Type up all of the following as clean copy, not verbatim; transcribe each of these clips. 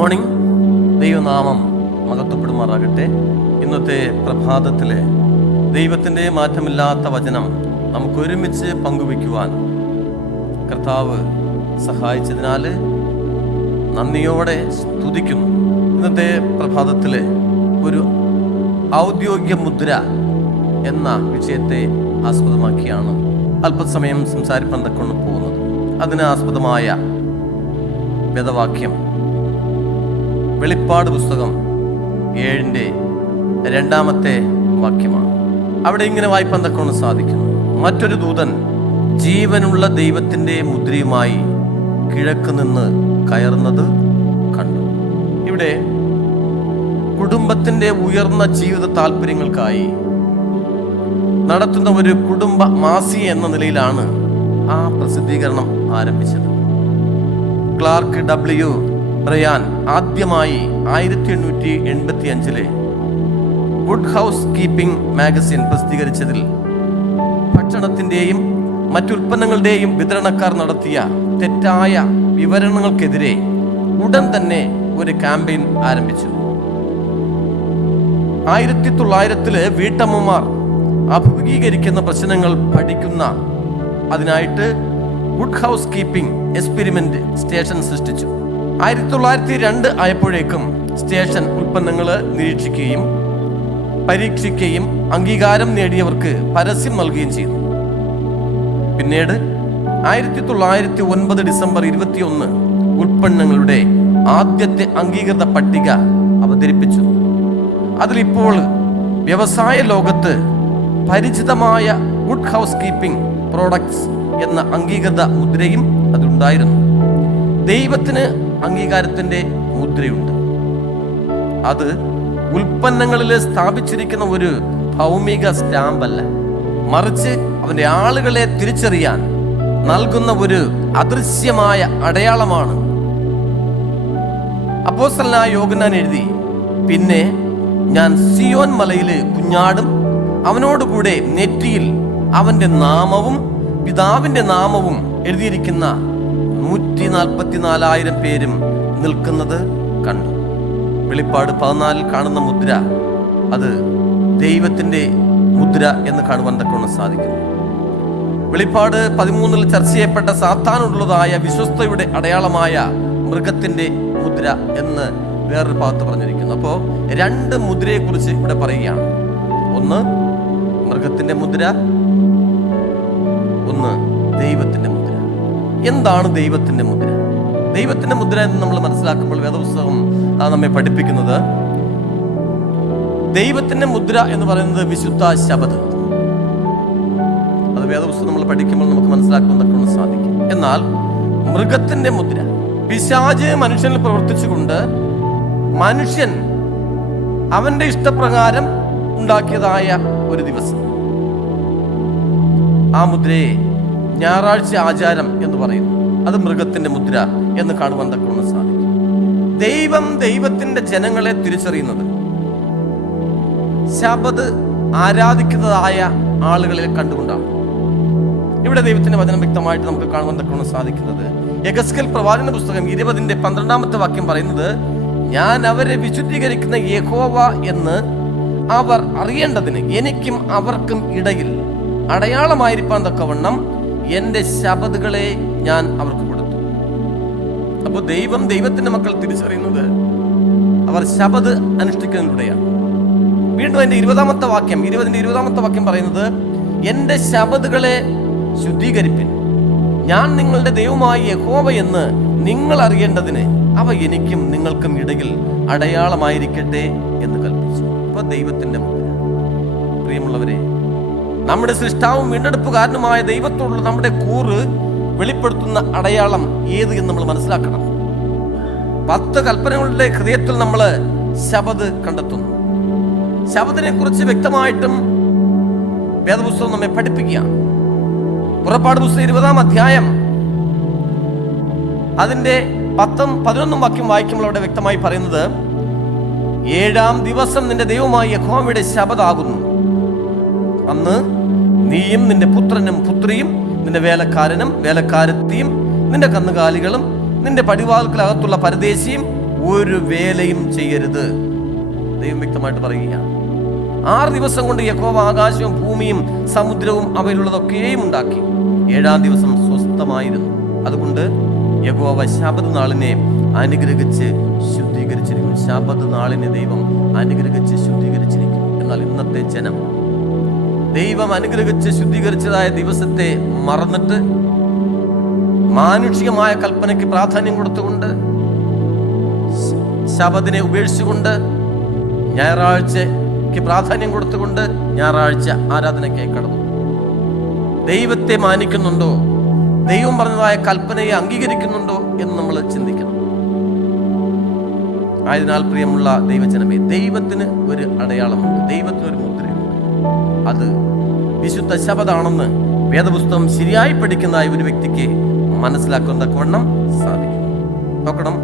Morning. ദൈവനാമം മഹത്വപ്പെടുമാറാകട്ടെ. ഇന്നത്തെ പ്രഭാതത്തിലെ ദൈവത്തിൻ്റെ മാറ്റമില്ലാത്ത വചനം നമുക്കൊരുമിച്ച് പങ്കുവയ്ക്കുവാൻ കർത്താവ് സഹായിച്ചതിനാൽ നന്ദിയോടെ സ്തുതിക്കുന്നു. ഇന്നത്തെ പ്രഭാതത്തിലെ ഒരു ഔദ്യോഗിക മുദ്ര എന്ന വിഷയത്തെ ആസ്പദമാക്കിയാണ് അല്പസമയം സംസാരിപ്പാൻ തക്കൊണ്ട് പോകുന്നത്. അതിന് ആസ്പദമായ വേദവാക്യം വെളിപ്പാട് പുസ്തകം 7:2 വാക്യമാണ്. അവിടെ ഇങ്ങനെ വായിപ്പാൻ തക്കൊണ്ട് സാധിക്കുന്നു: മറ്റൊരു ദൂതൻ ജീവനുള്ള ദൈവത്തിൻ്റെ മുദ്രയുമായി കിഴക്ക് നിന്ന് കയറുന്നത് കണ്ടു. ഇവിടെ കുടുംബത്തിൻ്റെ ഉയർന്ന ജീവിത താല്പര്യങ്ങൾക്കായി നടത്തുന്ന ഒരു കുടുംബ മാസിക എന്ന നിലയിലാണ് ആ പ്രസിദ്ധീകരണം ആരംഭിച്ചത്. Clerk W. ബ്രയാൻ ആദ്യമായി 1885 ഗുഡ് ഹൗസ് കീപ്പിംഗ് മാഗസിൻ പ്രസിദ്ധീകരിച്ചതിൽ ഭക്ഷണത്തിൻ്റെയും മറ്റുൽപ്പന്നങ്ങളുടെയും വിതരണക്കാർ നടത്തിയ തെറ്റായ വിവരണങ്ങൾക്കെതിരെ ഉടൻ തന്നെ ഒരു ക്യാമ്പയിൻ ആരംഭിച്ചു. 1900 വീട്ടമ്മമാർ അഭിമുഖീകരിക്കുന്ന പ്രശ്നങ്ങൾ പഠിക്കുന്ന അതിനായിട്ട് good house keeping experiment station സൃഷ്ടിച്ചു. 1902 ആയപ്പോഴേക്കും സ്റ്റേഷൻ ഉൽപ്പന്നങ്ങൾ നിരീക്ഷിക്കുകയും പരീക്ഷിക്കുകയും അംഗീകാരം നേടിയവർക്ക് പരസ്യം നൽകുകയും ചെയ്തു. പിന്നീട് 1909 ഡിസംബർ 21 ഉൽപ്പന്നങ്ങളുടെ ആദ്യത്തെ അംഗീകൃത പട്ടിക അവതരിപ്പിച്ചു. അതിലിപ്പോൾ വ്യവസായ ലോകത്ത് പരിചിതമായ ഗുഡ് ഹൗസ് കീപ്പിംഗ് പ്രോഡക്ട്സ് എന്ന അംഗീകൃത മുദ്രയും അതുണ്ടായിരുന്നു. ദൈവത്തിന് അംഗീകാരത്തിൻ്റെ മുദ്രയുണ്ട്. അത് ഉൽപ്പന്നങ്ങളിൽ സ്ഥാപിച്ചിരിക്കുന്ന ഒരു ഭൗമിക സ്റ്റാമ്പല്ല, മറിച്ച് അവൻ്റെ ആളുകളെ തിരിച്ചറിയാൻ നൽകുന്ന ഒരു അദൃശ്യമായ അടയാളമാണ്. അപ്പോസ്തലനായ യോഹന്നാൻ എഴുതി: പിന്നെ ഞാൻ സിയോൻ മലയിലെ കുഞ്ഞാടും അവനോടുകൂടെ നെറ്റിയിൽ അവന്റെ നാമവും പിതാവിന്റെ നാമവും എഴുതിയിരിക്കുന്ന 144,000 പേരും നിൽക്കുന്നത് കണ്ടു. വെളിപ്പാട് 14 കാണുന്ന മുദ്ര അത് ദൈവത്തിന്റെ മുദ്ര എന്ന് കാണുവാൻ തക്കൊണ്ട് സാധിക്കുന്നു. വെളിപ്പാട് 13 ചർച്ച ചെയ്യപ്പെട്ട സാത്താനുള്ളതായ വിശ്വസ്തയുടെ അടയാളമായ മൃഗത്തിന്റെ മുദ്ര എന്ന് വേറൊരു ഭാഗത്ത് പറഞ്ഞിരിക്കുന്നു. അപ്പോൾ 2 മുദ്രയെ കുറിച്ച് ഇവിടെ പറയുകയാണ്. ഒന്ന് മൃഗത്തിന്റെ മുദ്ര, ഒന്ന് ദൈവത്തിന്റെ മുദ്ര. എന്താണ് ദൈവത്തിന്റെ മുദ്ര? ദൈവത്തിന്റെ മുദ്ര എന്ന് നമ്മൾ മനസ്സിലാക്കുമ്പോൾ വേദപുസ്തകം നമ്മെ പഠിപ്പിക്കുന്നത് ദൈവത്തിന്റെ മുദ്ര എന്ന് പറയുന്നത് വിശുദ്ധ ശബദ്. അത് വേദപുസ്തകം നമ്മൾ പഠിക്കുമ്പോൾ നമുക്ക് മനസ്സിലാക്കാൻ സാധിക്കും. എന്നാൽ മൃഗത്തിന്റെ മുദ്ര, പിശാച് മനുഷ്യനിൽ പ്രവർത്തിച്ചുകൊണ്ട് മനുഷ്യൻ അവന്റെ ഇഷ്ടപ്രകാരം ഉണ്ടാക്കിയതായ ഒരു ദിവസം, ആ മുദ്രയെ ഞായറാഴ്ച ആചാരം എന്ന് പറയുന്നു. അത് മൃഗത്തിന്റെ മുദ്ര എന്ന് കാണുവാൻ തക്കൊണ്ട് സാധിക്കും. ദൈവത്തിന്റെ ജനങ്ങളെ തിരിച്ചറിയുന്നത് ശബദ് ആരാധിക്കുന്നതായ ആളുകളിൽ കണ്ടുകൊണ്ടാണ്. ഇവിടെ ദൈവത്തിന്റെ വചനം വ്യക്തമായിട്ട് നമുക്ക് കാണുവാൻ തക്കൊണ്ട് സാധിക്കുന്നത് യെഹെസ്കേൽ പ്രവാചകന്റെ പുസ്തകം 20:12 വാക്യം പറയുന്നത്: ഞാൻ അവരെ വിശുദ്ധീകരിക്കുന്ന യഹോവ എന്ന് അവർ അറിയേണ്ടതിന് എനിക്കും അവർക്കും ഇടയിൽ അടയാളമായിരിക്കാൻ തക്കവണ്ണം എൻ്റെ ശബദുകളെ ഞാൻ അവർക്ക് കൊടുത്തു. അപ്പോൾ ദൈവത്തിന്റെ മക്കൾ തിരിച്ചറിയുന്നത് അവർ ശബദ് അനുഷ്ഠിക്കുന്നതിലൂടെയാണ്. വീണ്ടും അതിന്റെ 20ാമത്തെ വാക്യം പറയുന്നത്: എൻ്റെ ശബദുകളെ ശുദ്ധീകരിപ്പിൻ, ഞാൻ നിങ്ങളുടെ ദൈവമായ യഹോവ എന്ന് നിങ്ങൾ അറിയേണ്ടതിന് അവ എനിക്കും നിങ്ങൾക്കും ഇടയിൽ അടയാളമായിരിക്കട്ടെ എന്ന് കൽപ്പിച്ചു. അപ്പൊ ദൈവത്തിന്റെ മുദ്ര. പ്രിയമുള്ളവരെ, നമ്മുടെ സൃഷ്ടാവും വീണ്ടെടുപ്പുകാരനുമായ ദൈവത്തോടുള്ള നമ്മുടെ കൂറ് വെളിപ്പെടുത്തുന്ന അടയാളം ഏത് എന്ന് നമ്മൾ മനസ്സിലാക്കണം. 10 കൽപ്പനകളുടെ ഹൃദയത്തിൽ നമ്മൾ ശബദ് കണ്ടെത്തുന്നു. ശബദിനെ കുറിച്ച് വ്യക്തമായിട്ടും വേദപുസ്തകം നമ്മെ പഠിപ്പിക്കുകയാണ്. പുറപ്പാട് പുസ്തകം 20-ാം അധ്യായം അതിന്റെ 10-11 വാക്യം വായിക്കുമ്പോൾ അവിടെ വ്യക്തമായി പറയുന്നത്: 7-ാം ദിവസം നിന്റെ ദൈവമായ യഹോവയുടെ ശബദാകുന്നു. അന്ന് നീയും നിന്റെ പുത്രനും പുത്രിയും നിന്റെ വേലക്കാരനും വേലക്കാരത്തിയും നിന്റെ കന്നുകാലികളും നിന്റെ പടിവാതിൽക്കകത്തുള്ള പരദേശിയും ഒരു വേലയും ചെയ്യരുത്. ദൈവം വ്യക്തമായിട്ട് പറയുകയാണ്. 6 ദിവസം കൊണ്ട് യഹോവ ആകാശവും ഭൂമിയും സമുദ്രവും അവയിലുള്ളതൊക്കെയും ഉണ്ടാക്കി. 7-ാം ദിവസം സ്വസ്ഥമായിരുന്നു. അതുകൊണ്ട് യഹോവ ശബ്ബത്ത് നാളിനെ അനുഗ്രഹിച്ച് ശുദ്ധീകരിച്ചിരിക്കുന്നു. ശബ്ബത്ത് നാളിനെ ദൈവം അനുഗ്രഹിച്ച് ശുദ്ധീകരിച്ചിരിക്കുന്നു. എന്നാൽ ഇന്നത്തെ ജനം ദൈവം അനുഗ്രഹിച്ച് ശുദ്ധീകരിച്ചതായ ദിവസത്തെ മറന്നിട്ട് മാനുഷികമായ കൽപ്പനയ്ക്ക് പ്രാധാന്യം കൊടുത്തുകൊണ്ട് ശബ്ബത്തിനെ ഉപേക്ഷിച്ചുകൊണ്ട് ഞായറാഴ്ചയ്ക്ക് പ്രാധാന്യം കൊടുത്തുകൊണ്ട് ഞായറാഴ്ച ആരാധനയ്ക്കായി കടന്നു. ദൈവത്തെ മാനിക്കുന്നുണ്ടോ? ദൈവം പറഞ്ഞതായ കൽപ്പനയെ അംഗീകരിക്കുന്നുണ്ടോ എന്ന് നമ്മൾ ചിന്തിക്കണം. ആയതിനാൽ പ്രിയമുള്ള ദൈവജനമേ, ദൈവത്തിന് ഒരു അടയാളമുണ്ട്, ദൈവത്തിന് ഒരു മുദ്രയുണ്ട്. അത് വിശുദ്ധ ശബ്ദമാണെന്ന് വേദപുസ്തകം ശരിയായി പഠിക്കുന്ന ഒരു വ്യക്തിക്ക് മനസ്സിലാക്കുന്ന വണ്ണം സാധിക്കും. നോക്കണം,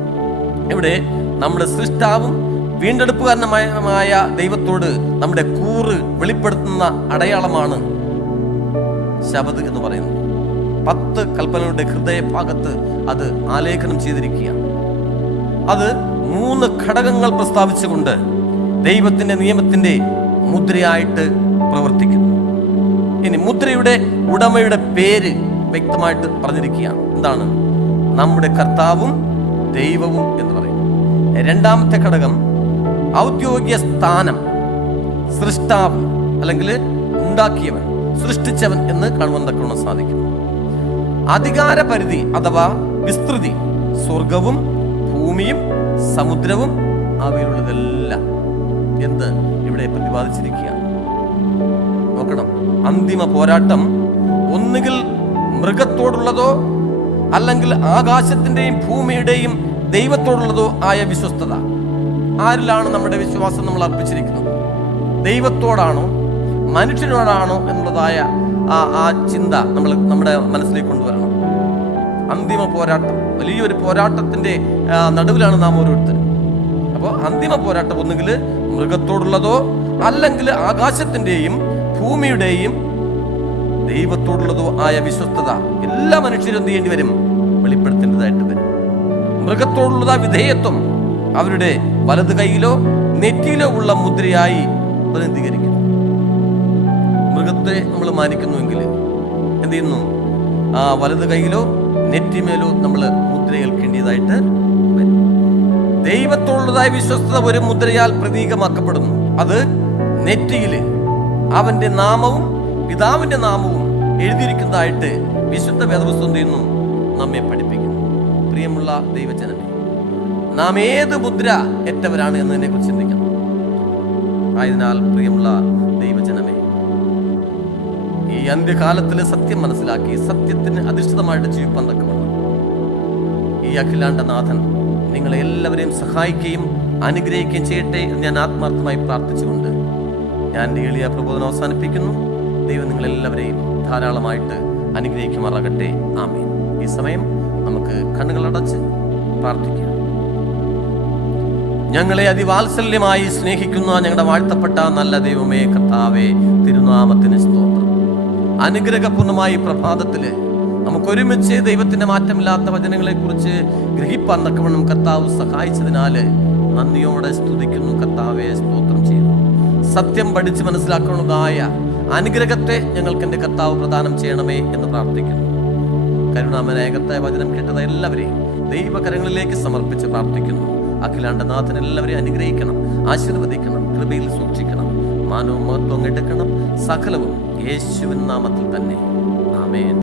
ഇവിടെ നമ്മുടെ സൃഷ്ടാവും വീണ്ടെടുപ്പുകാരനുമായ ദൈവത്തോട് നമ്മുടെ കൂറ് വെളിപ്പെടുത്തുന്ന അടയാളമാണ് ശബ്ദം എന്ന് പറയുന്നത്. 10 കൽപ്പനകളുടെ ഹൃദയഭാഗത്ത് അത് ആലേഖനം ചെയ്തിരിക്കുകയാണ്. അത് 3 ഘടകങ്ങൾ പ്രസ്താവിച്ചുകൊണ്ട് ദൈവത്തിന്റെ നിയമത്തിന്റെ മുദ്രയായിട്ട് പ്രവർത്തിക്കുന്നു. ഇനി മുദ്രയുടെ ഉടമയുടെ പേര് വ്യക്തമായിട്ട് പറഞ്ഞിരിക്കുകയാണ്. എന്താണ്? നമ്മുടെ കർത്താവും ദൈവവും എന്ന് പറയും. 2-ാമത്തെ ഘടകം ഔദ്യോഗിക സ്ഥാനം, സൃഷ്ടാവ് അല്ലെങ്കിൽ ഉണ്ടാക്കിയവൻ, സൃഷ്ടിച്ചവൻ എന്ന് കാണുവാൻ തക്കവണ്ണം സാധിക്കും. അധികാര പരിധി അഥവാ വിസ്തൃതി, സ്വർഗവും ഭൂമിയും സമുദ്രവും അവയിലുള്ളതെല്ലാം എന്ത് ഇവിടെ പ്രതിപാദിച്ചിരിക്കുകയാണ്. നോക്കണം, അന്തിമ പോരാട്ടം ഒന്നുകിൽ മൃഗത്തോടുള്ളതോ അല്ലെങ്കിൽ ആകാശത്തിന്റെയും ഭൂമിയുടെയും ദൈവത്തോടുള്ളതോ ആയ വിശ്വസ്തത. ആരിലാണ് നമ്മുടെ വിശ്വാസം നമ്മൾ അർപ്പിച്ചിരിക്കുന്നത്? ദൈവത്തോടാണോ മനുഷ്യനോടാണോ എന്നുള്ളതായ ആ ചിന്ത നമ്മുടെ മനസ്സിലേക്ക് കൊണ്ടുവരണം. അന്തിമ പോരാട്ടം, വലിയൊരു പോരാട്ടത്തിന്റെ നടുവിലാണ് നാം ഓരോരുത്തരും. അപ്പോൾ അന്തിമ പോരാട്ടം ഒന്നുകിൽ മൃഗത്തോടുള്ളതോ അല്ലെങ്കിൽ ആകാശത്തിന്റെയും ഭൂമിയുടെയും ദൈവത്തോടുള്ളതോ ആയ വിശ്വസ്തത എല്ലാ മനുഷ്യരും എന്ത് ചെയ്യേണ്ടി വരും? വെളിപ്പെടുത്തേണ്ടതായിട്ട് വരും. മൃഗത്തോടുള്ള വിധേയത്വം അവരുടെ വലത് കൈയിലോ നെറ്റിയിലോ ഉള്ള മുദ്രയായി പ്രതിനിധീകരിക്കുന്നു. മൃഗത്തെ നമ്മൾ മാനിക്കുന്നുവെങ്കിൽ എന്ത് ചെയ്യുന്നു? ആ വലത് കൈയിലോ നെറ്റിമേലോ നമ്മൾ മുദ്ര ഏൽക്കേണ്ടതായിട്ട് വരും. ദൈവത്തോടുള്ളതായ വിശ്വസ്തത ഒരു മുദ്രയാൽ പ്രതീകമാക്കപ്പെടുന്നു. അത് നെറ്റിയില് അവന്റെ നാമവും പിതാവിന്റെ നാമവും എഴുതിയിരിക്കുന്നതായിട്ട് വിശുദ്ധ വേദപുസ്തകം ചെയ്യുന്നു, നമ്മെ പഠിപ്പിക്കുന്നു. പ്രിയമുള്ള ദൈവജനമേ, നാം ഏത് മുദ്ര ഏറ്റവരാണ് എന്നതിനെ കുറിച്ച് ചിന്തിക്കണം. ആയതിനാൽ പ്രിയമുള്ള ദൈവജനമേ, ഈ അന്ത്യകാലത്തിലെ സത്യം മനസ്സിലാക്കി സത്യത്തിന് അധിഷ്ഠിതമായിട്ട് ജീവിപ്പാൻ തക്കവണ്ണം ഈ അഖിലാണ്ടനാഥൻ നിങ്ങളെ എല്ലാവരെയും സഹായിക്കുകയും അനുഗ്രഹിക്കുകയും ചെയ്യട്ടെ എന്ന് ഞാൻ ആത്മാർത്ഥമായി പ്രാർത്ഥിച്ചുകൊണ്ട് ഞാൻ എൻ്റെ എളിയ പ്രബോധനം അവസാനിപ്പിക്കുന്നു. ദൈവം നിങ്ങളെല്ലാവരെയും ധാരാളമായിട്ട് അനുഗ്രഹിക്കുമാറാകട്ടെ. ആമേൻ. ഈ സമയം നമുക്ക് കണ്ണുകളടച്ച് പ്രാർത്ഥിക്കാം. ഞങ്ങളെ അതിവാത്സല്യമായി സ്നേഹിക്കുന്ന ഞങ്ങളുടെ വാഴ്ത്തപ്പെട്ട നല്ല ദൈവമേ, കർത്താവേ, തിരുനാമത്തിന് സ്തോത്രം. അനുഗ്രഹപൂർണമായി പ്രഭാതത്തില് നമുക്കൊരുമിച്ച് ദൈവത്തിന്റെ മാറ്റമില്ലാത്ത വചനങ്ങളെ കുറിച്ച് ഗ്രഹിപ്പാൻ തക്കവണ്ണം കർത്താവ് സഹായിച്ചതിനാല് നന്ദിയോടെ സ്തുതിക്കുന്നു. കർത്താവെ, സ്തോത്രം ചെയ്യുന്നു. സത്യം പഠിച്ച് മനസ്സിലാക്കുന്നതായ അനുഗ്രഹത്തെ ഞങ്ങൾക്ക് എൻ്റെ കർത്താവ് പ്രദാനം ചെയ്യണമേ എന്ന് പ്രാർത്ഥിക്കുന്നു. കരുണാമനായകത്തായ വചനം കേട്ടത് എല്ലാവരെയും ദൈവകരങ്ങളിലേക്ക് സമർപ്പിച്ച് പ്രാർത്ഥിക്കുന്നു. അഖിലാണ്ടനാഥൻ എല്ലാവരെയും അനുഗ്രഹിക്കണം, ആശീർവദിക്കണം, കൃപയിൽ സൂക്ഷിക്കണം, മാനവും മഹത്വം എടുക്കണം. സകലവും യേശുവിൻ നാമത്തിൽ തന്നെ. ആമേൻ.